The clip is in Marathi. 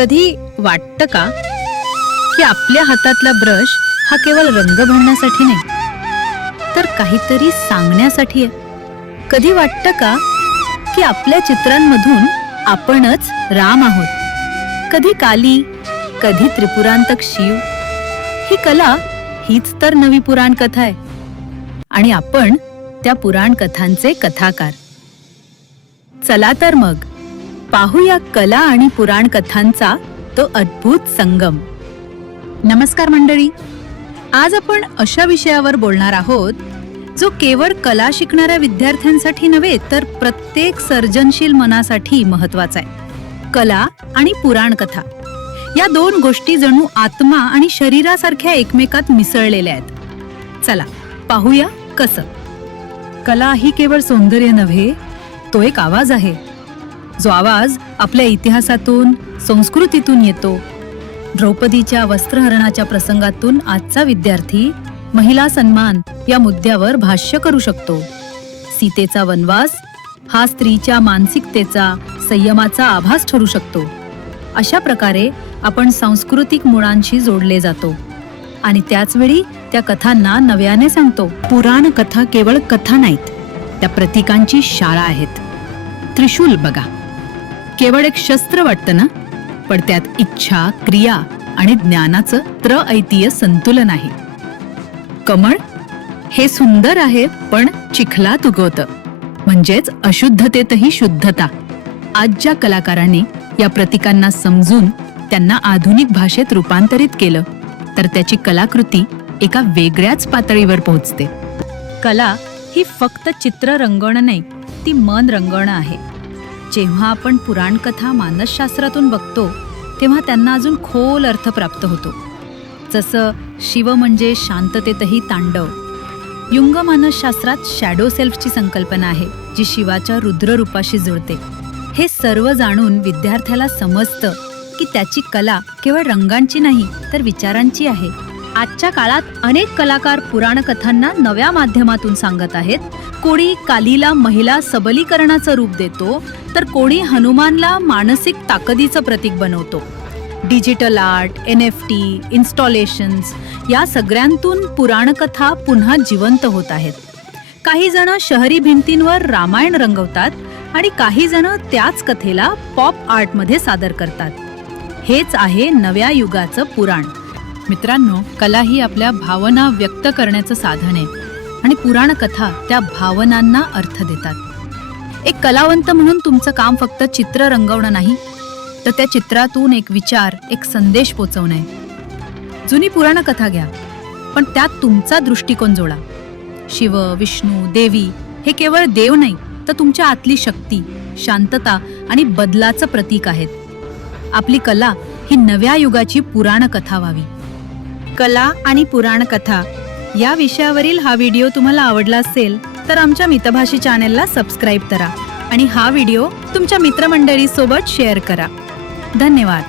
कधी वाटतं का की आपल्या हातातला ब्रश हा केवळ रंग भरण्यासाठी नाही तर काहीतरी सांगण्यासाठी आहे? कधी वाटतं का की आपल्या चित्रांमधून आपणच राम आहोत? कधी काली कधी त्रिपुरांतक शिव? ही कला हीच तर नवी पुराण कथा आहे. आणि आपण त्या पुराण कथांचे कथाकार. चला तर मग पाहूया कला आणि पुराण कथांचा तो अद्भुत संगम. नमस्कार मंडळी. आज आपण अशा विषयावर बोलणार आहोत जो केवळ कला शिकणाऱ्या विद्यार्थ्यांसाठी नव्हे तर प्रत्येक सर्जनशील मनासाठी महत्त्वाचा आहे. कला आणि पुराण कथा. या दोन गोष्टी जणू आत्मा आणि शरीरासारख्या एकमेकात मिसळलेल्या आहेत. चला पाहूया कसं. कला ही केवळ सौंदर्य नव्हे तो एक आवाज आहे. जो आवाज आपल्या इतिहासातून संस्कृतीतून येतो. द्रौपदीच्या वस्त्रहरणाच्या प्रसंगातून आजचा विद्यार्थी महिला सन्मान या मुद्द्यावर भाष्य करू शकतो. सीतेचा वनवास हा स्त्रीच्या मानसिकतेचा संयमाचा आभास ठरू शकतो. अशा प्रकारे आपण सांस्कृतिक मुळांशी जोडले जातो. आणि त्याचवेळी त्या कथांना नव्याने सांगतो. पुराण कथा केवळ कथा नाहीत त्या प्रतीकांची शाळा आहेत. त्रिशूल बघा. केवळ एक शस्त्र वाटतं ना? पण त्यात इच्छा क्रिया आणि ज्ञानाचं त्रऐतीय संतुलन आहे. कमळ? हे सुंदर आहे पण चिखलात उगवतं. म्हणजेच अशुद्धतेतही शुद्धता. आज ज्या कलाकाराने या प्रतीकांना समजून त्यांना आधुनिक भाषेत रूपांतरित केलं तर त्याची कलाकृती एका वेगळ्याच पातळीवर पोहोचते. कला ही फक्त चित्र रंगवणं नाही ती मन रंगवणं आहे. जेव्हा आपण पुराणकथा मानसशास्त्रातून बघतो तेव्हा त्यांना अजून खोल अर्थ प्राप्त होतो. जसं शिव म्हणजे शांततेतही तांडव. युंग मानसशास्त्रात शॅडो सेल्फची संकल्पना आहे जी शिवाच्या रुद्ररूपाशी जुळते. हे सर्व जाणून विद्यार्थ्याला समजतं की त्याची कला केवळ रंगांची नाही तर विचारांची आहे. आजच्या काळात अनेक कलाकार पुराण कथांना नव्या माध्यमातून सांगत आहेत. कोणी कालीला महिला सबलीकरणाचं रूप देतो तर कोणी हनुमानला मानसिक ताकदीचं प्रतीक बनवतो. Digital art N F T installations या सगळ्यांतून पुराणकथा पुन्हा जिवंत होत आहेत. काही जण शहरी भिंतींवर रामायण रंगवतात आणि काही जण त्याच कथेला पॉप आर्टमध्ये सादर करतात. हेच आहे नव्या युगाचं पुराण. मित्रांनो कला ही आपल्या भावना व्यक्त करण्याचं साधन आहे आणि पुराण कथा त्या भावनांना अर्थ देतात. एक कलावंत म्हणून तुमचं काम फक्त चित्र रंगवणं नाही तर त्या चित्रातून एक विचार एक संदेश पोचवणं आहे. जुनी पुराण कथा घ्या पण त्यात तुमचा दृष्टिकोन जोडा. शिव विष्णू देवी हे केवळ देव नाही तर तुमच्या आतली शक्ती शांतता आणि बदलाचं प्रतीक आहेत. आपली कला ही नव्या युगाची पुराण कथा व्हावी. कला आणि पुराण कथा. या विषयावरील हा व्हिडिओ तुम्हाला आवडला असेल तर आमच्या मितभाषी चॅनेलला सबस्क्राईब करा आणि हा व्हिडिओ तुमच्या मित्रमंडळीसोबत शेअर करा. धन्यवाद.